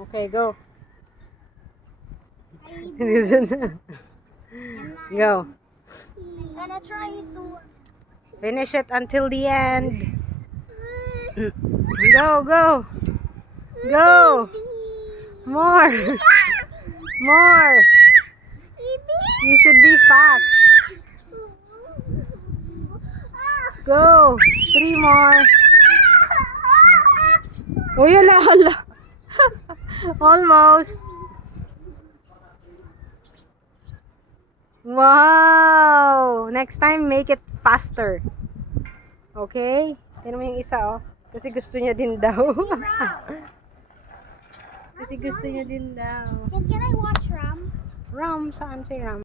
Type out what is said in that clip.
Okay, go. Go. I'm gonna try to Finish it until the end. Go, go. Go. More. More. You should be fast. Go. 3 more. Oh, yala, hala. Almost. Wow. Next time, make it faster. Okay? Tignan mo yung isa, oh. Kasi gusto niya din daw. Kasi gusto niya din daw. Can I watch Ram? Ram, saan si Ram?